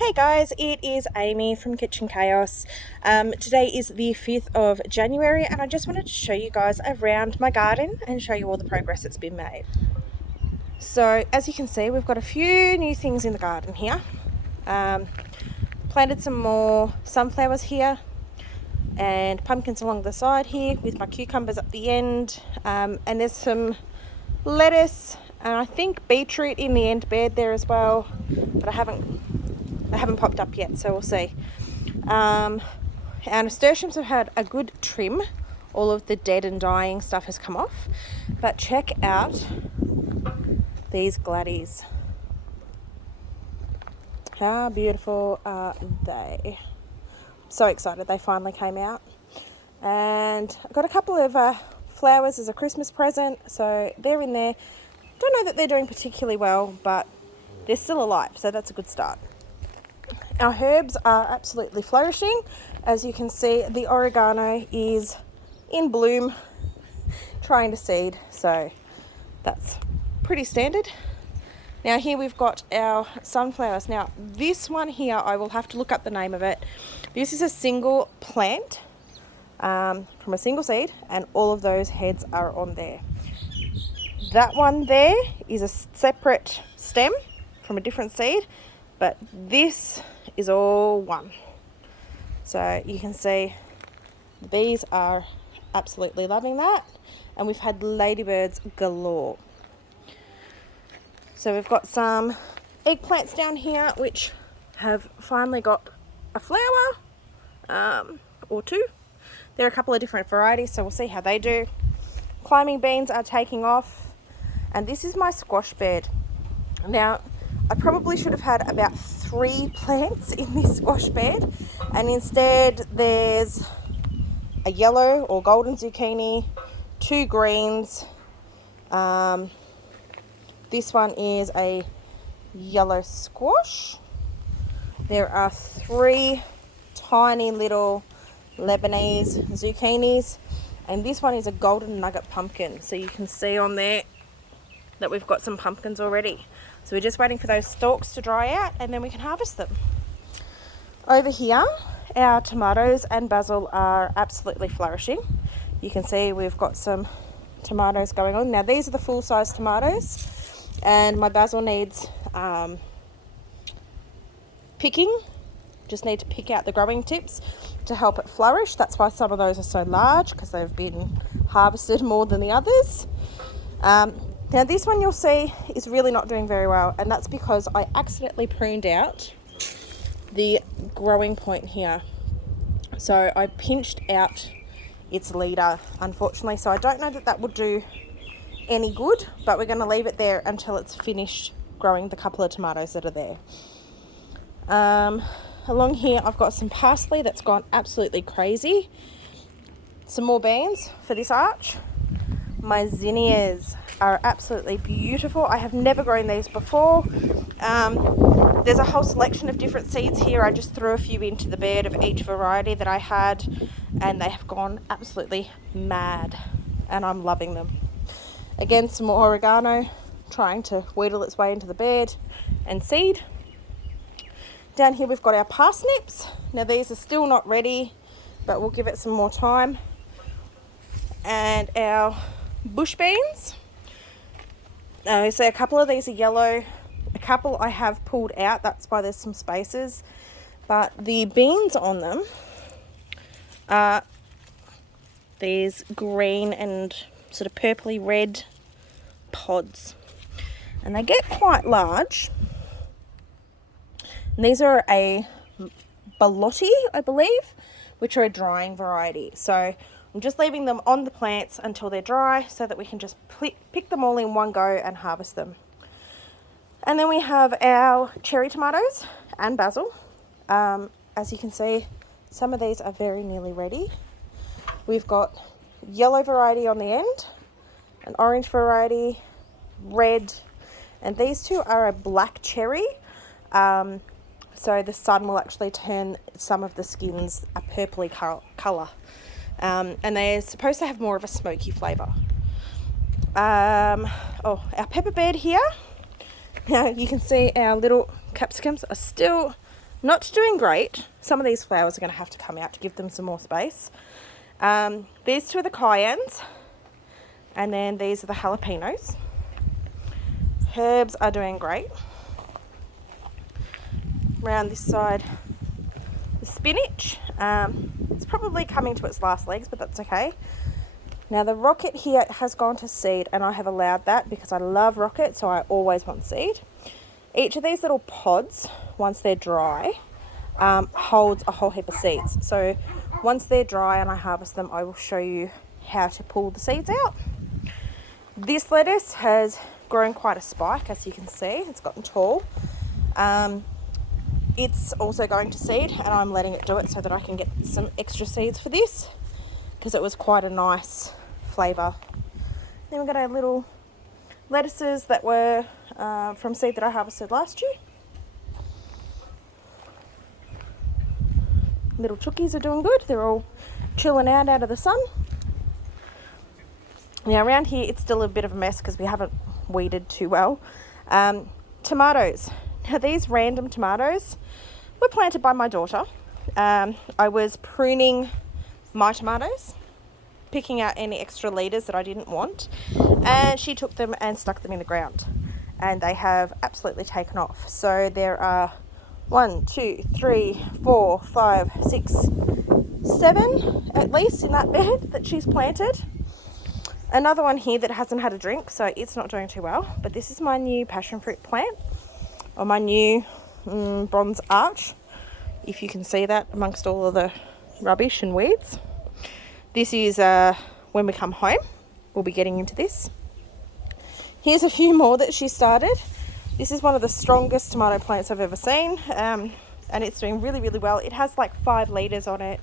Hey guys, it is Amy from Kitchen Chaos. Today is the 5th of January and I just wanted to show you guys around my garden and show you all the progress that's been made. So as you can see, we've got a few new things in the garden here. Planted some more sunflowers here and pumpkins along the side here with my cucumbers at the end, and there's some lettuce and I think beetroot in the end bed there as well, but I haven't popped up yet, so we'll see. Our nasturtiums have had a good trim. All of the dead and dying stuff has come off, but check out these gladdies. How beautiful are they? So excited they finally came out. And I got a couple of flowers as a Christmas present, so they're in there. Don't know that they're doing particularly well, but they're still alive, so that's a good start. Our herbs are absolutely flourishing. As you can see, the oregano is in bloom, trying to seed, so that's pretty standard. Now here we've got our sunflowers. Now this one here, I will have to look up the name of it. This is a single plant from a single seed, and all of those heads are on there. That one there is a separate stem from a different seed, but this is all one. So you can see the bees are absolutely loving that, and we've had ladybirds galore. So we've got some eggplants down here which have finally got a flower or two. There are a couple of different varieties, so we'll see how they do. Climbing beans are taking off, and this is my squash bed. Now I probably should have had about 3 plants in this squash bed, and instead there's a yellow or golden zucchini, 2 greens, this one is a yellow squash. There are 3 tiny little Lebanese zucchinis, and this one is a golden nugget pumpkin. So you can see on there that we've got some pumpkins already. So we're just waiting for those stalks to dry out and then we can harvest them. Over here, our tomatoes and basil are absolutely flourishing. You can see we've got some tomatoes going on. Now these are the full-size tomatoes, and my basil needs picking. Just need to pick out the growing tips to help it flourish. That's why some of those are so large, because they've been harvested more than the others. Now this one you'll see is really not doing very well, and that's because I accidentally pruned out the growing point here. So I pinched out its leader, unfortunately, so I don't know that that would do any good, but we're going to leave it there until it's finished growing the couple of tomatoes that are there. Along here I've got some parsley that's gone absolutely crazy. Some more beans for this arch. My zinnias are absolutely beautiful. I have never grown these before. There's a whole selection of different seeds here. I just threw a few into the bed of each variety that I had, and they have gone absolutely mad, and I'm loving them. Again, some more oregano trying to wheedle its way into the bed and seed. Down here we've got our parsnips. Now these are still not ready, but we'll give it some more time. And our bush beans. So a couple of these are yellow, a couple I have pulled out, that's why there's some spaces, but the beans on them are these green and sort of purpley red pods, and they get quite large. And these are a Balotti, I believe, which are a drying variety. So I'm just leaving them on the plants until they're dry so that we can just pick them all in one go and harvest them. And then we have our cherry tomatoes and basil. As you can see, some of these are very nearly ready. We've got yellow variety on the end, an orange variety, red, and these two are a black cherry. So the sun will actually turn some of the skins a purpley colour. And they're supposed to have more of a smoky flavour. Our pepper bed here. Now you can see our little capsicums are still Not doing great. Some of these flowers are going to have to come out to give them some more space. These two are the cayennes, and then these are the jalapenos. Herbs are doing great. Around this side, the spinach. It's probably coming to its last legs, but that's okay. Now the rocket here has gone to seed, and I have allowed that because I love rocket, so I always want seed. Each of these little pods, once they're dry, holds a whole heap of seeds. So once they're dry and I harvest them, I will show you how to pull the seeds out. This lettuce has grown quite a spike, as you can see. It's gotten tall. It's also going to seed, and I'm letting it do it so that I can get some extra seeds for this, because it was quite a nice flavour. Then we've got our little lettuces that were from seed that I harvested last year. Little chookies are doing good. They're all chilling out of the sun. Now around here it's still a bit of a mess because we haven't weeded too well. Tomatoes. Now these random tomatoes were planted by my daughter. I was pruning my tomatoes, picking out any extra leaders that I didn't want, and she took them and stuck them in the ground, and they have absolutely taken off. So there are 1, 2, 3, 4, 5, 6, 7 at least in that bed that she's planted. Another one here that hasn't had a drink, so it's not doing too well. But this is my new passion fruit plant, or my new bronze arch, if you can see that amongst all of the rubbish and weeds. This is when we come home, we'll be getting into this. Here's a few more that she started. This is one of the strongest tomato plants I've ever seen, and it's doing really, really well. It has like 5 litres on it,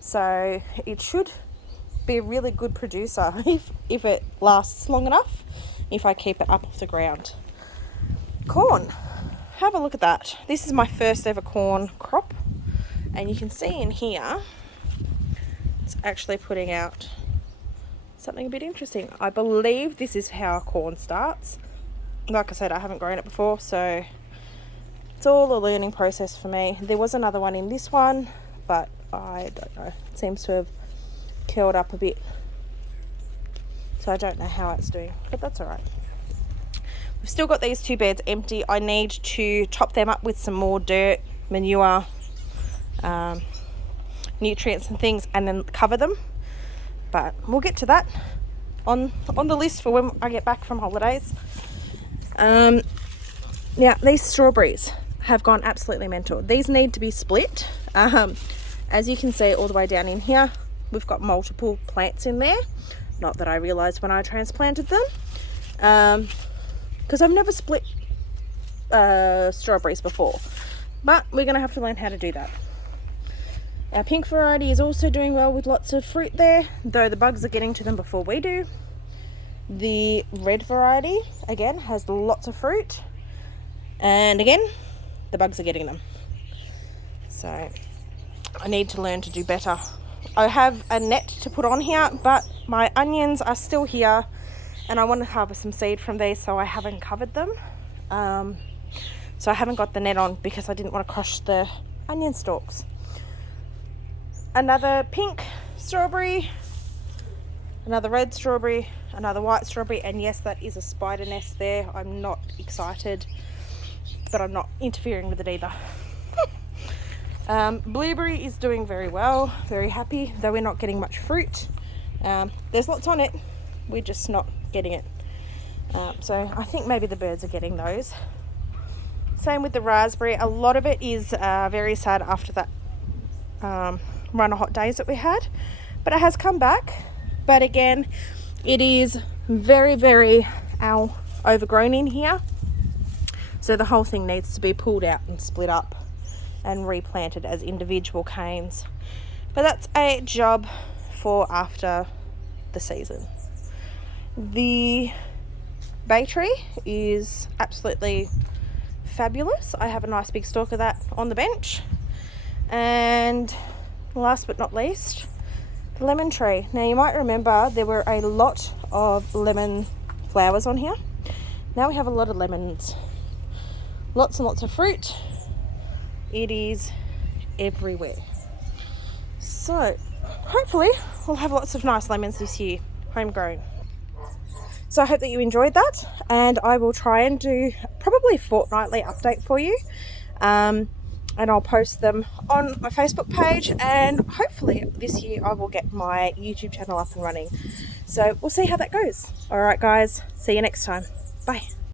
so it should be a really good producer if it lasts long enough, if I keep it up off the ground. Corn. Have a look at that. This is my first ever corn crop, and you can see in here it's actually putting out something a bit interesting. I believe this is how corn starts. Like I said, I haven't grown it before, so it's all a learning process for me. There was another one in this one, but I don't know. It seems to have curled up a bit, so I don't know how it's doing, but that's all right. We've still got these 2 beds empty. I need to top them up with some more dirt, manure, nutrients and things, and then cover them, but we'll get to that on the list for when I get back from holidays. Now these strawberries have gone absolutely mental. These need to be split. As you can see all the way down in here, we've got multiple plants in there. Not that I realised when I transplanted them, because I've never split strawberries before, but we're going to have to learn how to do that. Our pink variety is also doing well with lots of fruit there, though the bugs are getting to them before we do. The red variety, again, has lots of fruit, and again, the bugs are getting them. So I need to learn to do better. I have a net to put on here, but my onions are still here, and I want to harvest some seed from these, so I haven't covered them. So I haven't got the net on because I didn't want to crush the onion stalks. Another pink strawberry, another red strawberry, another white strawberry, and yes, that is a spider nest there. I'm not excited, but I'm not interfering with it either. Blueberry is doing very well, very happy, though we're not getting much fruit. There's lots on it, we're just not getting it. So I think maybe the birds are getting those. Same with the raspberry. A lot of it is very sad after that run of hot days that we had, but it has come back. But again, it is very, very overgrown in here, so the whole thing needs to be pulled out and split up and replanted as individual canes. But that's a job for after the season. The bay tree is absolutely fabulous. I have a nice big stalk of that on the bench. And last but not least, the lemon tree. Now you might remember there were a lot of lemon flowers on here. Now we have a lot of lemons. Lots and lots of fruit. It is everywhere. So hopefully we'll have lots of nice lemons this year, homegrown. So I hope that you enjoyed that, and I will try and do probably a fortnightly update for you. And I'll post them on my Facebook page, and hopefully this year I will get my YouTube channel up and running. So we'll see how that goes. All right, guys, see you next time. Bye.